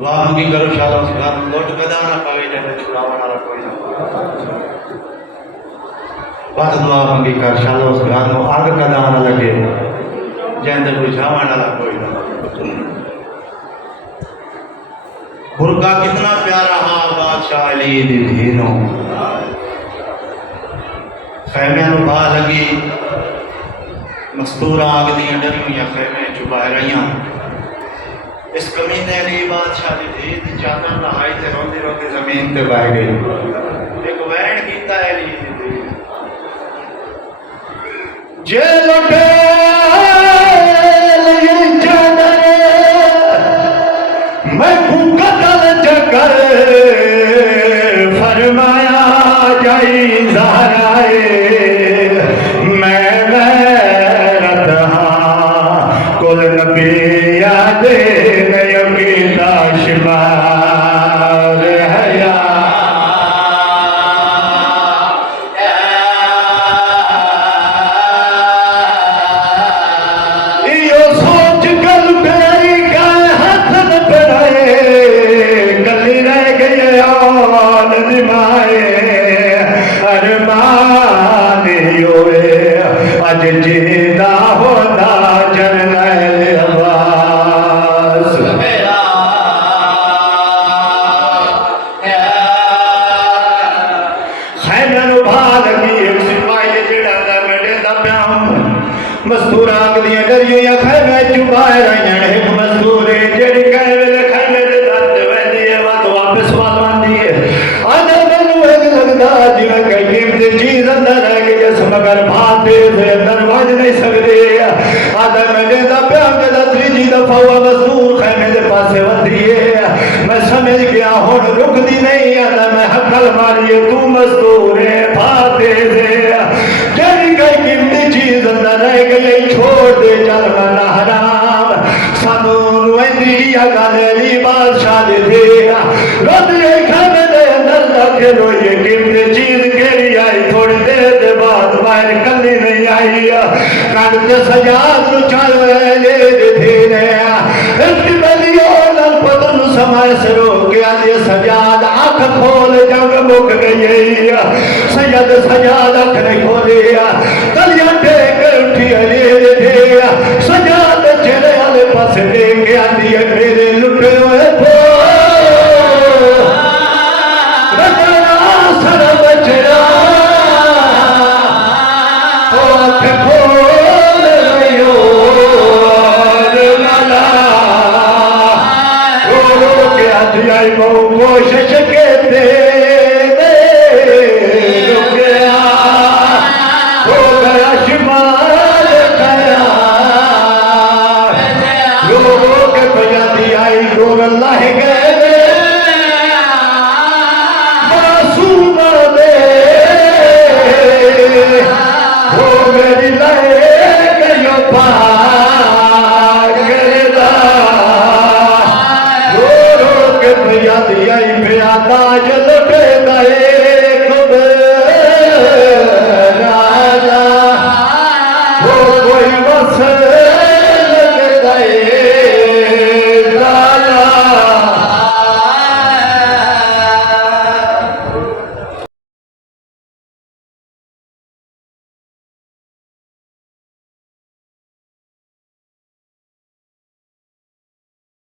दुआ की करो शाला उस घर लौट कदा ना पवे जब छुड़ावन वाला कोई ना बस दुआ मंगी कर शाला उस घर में आग कदा ना लगे जैसे बुझावन वाला कोई ना। बुरका कितना प्यारा हाँ बादशाह अली दी धीनो खैमे नु बा लगी मस्तूरा आग दी डरी हुई खैमे चुबा रही। इस कमीने अली बादशाह दी धी चादर नहाई ते रोंदी रोंदी जमीन ते बह गई। एक वैन कीता अली दी जे लुटे लगी चादर मैं कतल चकर फरमाया जाई ज़हराए मैं गैरत हाँ कुल नबी याद जिंदा होता जरनैल अब्बास खैमन भाल की एक सिपाही जेड़ा दा मेरे दा प्याम मस्तूर आग दियां डरियां खैमे चुबाए रहियां एक मस्तूर जेड़ी कह वेले खैमे दे दर्द वेंदी है वापस वालवांदी है आने मैनू एक लगदा जिवें कई कीमती चीज अंदर रह गई है मगर भाते से अंदर वज नहीं सकते आदर मेरे दा प्यार के तीजी दफा हुआ मजदूर खैमे दे पासे वधी है मैं समझ गया हुन रुकदी नहीं आदा मैं हकल मारिए तू मजदूर है भाते से जेड़ी कई कीमती चीज अंदर रह गई छोड़ दे चल मना हराम सानू रोंदी या गली बादशाह दे दे रोंदी खैमे दे अंदर जाके रोइए कीमती चीज केड़ी आई थोड़ी देर दे बाद बाहर कली नहीं आई कल सजाद चालो ले थे पतन समय से रोक गया ये सजाद आंख खोल जंग मुक गई सैयद सजाद आंख नहीं खोली कलियां टेक उठी ले थे सजाद चेहरे वाले पास लेके आती है मेरे लुटे हुए कोशिश के